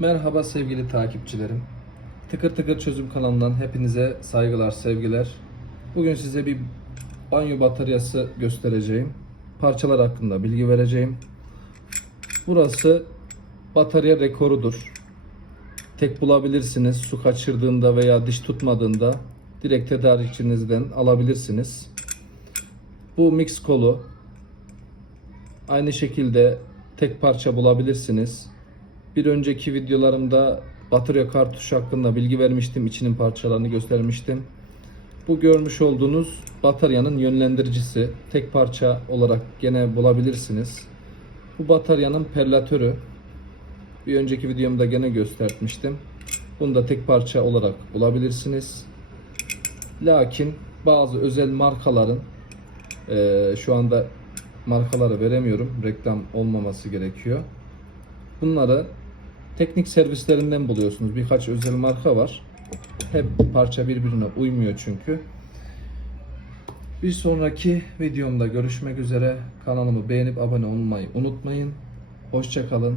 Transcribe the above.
Merhaba sevgili takipçilerim. Tıkır Tıkır Çözüm kanalından hepinize saygılar, sevgiler. Bugün size bir banyo bataryası göstereceğim. Parçalar hakkında bilgi vereceğim. Burası batarya rekorudur. Tek bulabilirsiniz. Su kaçırdığında veya diş tutmadığında direkt tedarikçinizden alabilirsiniz. Bu mix kolu aynı şekilde tek parça bulabilirsiniz. Bir önceki videolarımda batarya kartuş hakkında bilgi vermiştim. İçinin parçalarını göstermiştim. Bu görmüş olduğunuz bataryanın yönlendiricisi. Tek parça olarak gene bulabilirsiniz. Bu bataryanın perlatörü. Bir önceki videomda gene göstermiştim. Bunu da tek parça olarak bulabilirsiniz. Lakin bazı özel markaların eee, şu anda markaları veremiyorum. Reklam olmaması gerekiyor. Bunları teknik servislerinden buluyorsunuz. Birkaç özel marka var. Hep parça birbirine uymuyor çünkü. Bir sonraki videomda görüşmek üzere. Kanalımı beğenip abone olmayı unutmayın. Hoşçakalın.